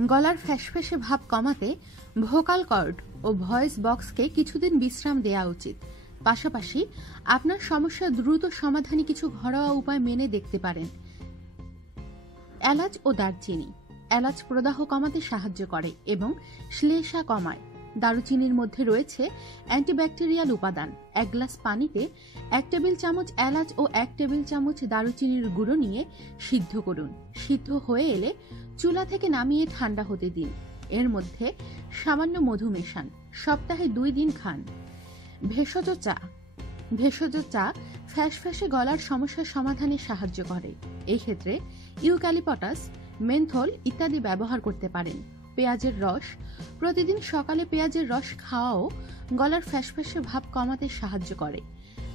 গলার ফ্যাসফ্যাসে ভাব কমাতে ভোকাল কর্ড ও ভয়েস বক্সকে কিছুদিন বিশ্রাম দেওয়া উচিত। পাশাপাশি আপনার সমস্যার দ্রুত সমাধানে কিছু ঘরোয়া উপায় মেনে দেখতে পারেন। এলাচ ও দারচিনি। এলাচ প্রদাহ কমাতে সাহায্য করে এবং শ্লেষা কমায়। দারুচিনির মধ্যে রয়েছে অ্যান্টিব্যাকটেরিয়াল উপাদান। 1 গ্লাস পানিতে 1 টেবিল চামচ এলাচ ও 1 টেবিল চামচ দারুচিনির গুঁড়ো নিয়ে সিদ্ধ করুন। সিদ্ধ হয়ে এলে চুলা থেকে নামিয়ে ঠান্ডা হতে দিন। এর মধ্যে সামান্য মধু মেশান। সপ্তাহে 2 দিন খান। ভেষজ চা। ভেষজ চা ফ্যাসফ্যাসে গলার সমস্যার সমাধানে সাহায্য করে। এই ক্ষেত্রে ইউক্যালিপটাস, মেন্থল ইত্যাদি ব্যবহার করতে পারেন। পেঁয়াজের রস। প্রতিদিন সকালে পেঁয়াজের রস খাওয়াও গলার ফ্যাসফ্যাসে ভাব কমাতে সাহায্য করে।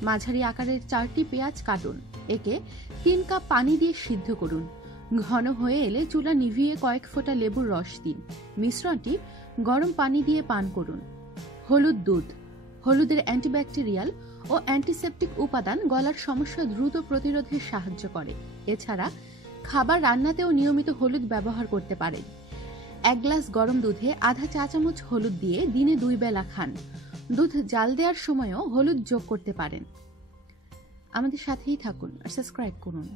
মাঝারি আকারের 4টি পেঁয়াজ কাটুন। একে 3 কাপ পানি দিয়ে সিদ্ধ করুন। ঘন হয়ে এলে চুলা নিভিয়ে কয়েক ফোঁটা লেবুর রস দিন। মিশ্রণটি গরম পানি দিয়ে পান করুন। হলুদ দুধ। হলুদের অ্যান্টিব্যাকটেরিয়াল ও অ্যান্টিসেপটিক উপাদান গলার সমস্যা দ্রুত প্রতিরোধে সাহায্য করে। এছাড়া খাবার রান্নাতেও নিয়মিত হলুদ ব্যবহার করতে পারেন। 1 গ্লাস গরম দুধে আধা চা চামচ হলুদ দিয়ে দিনে 2 বেলা খান। দুধ জাল দেওয়ার সময়ও হলুদ যোগ করতে পারেন। আমাদের সাথেই থাকুন আর সাবস্ক্রাইব করুন।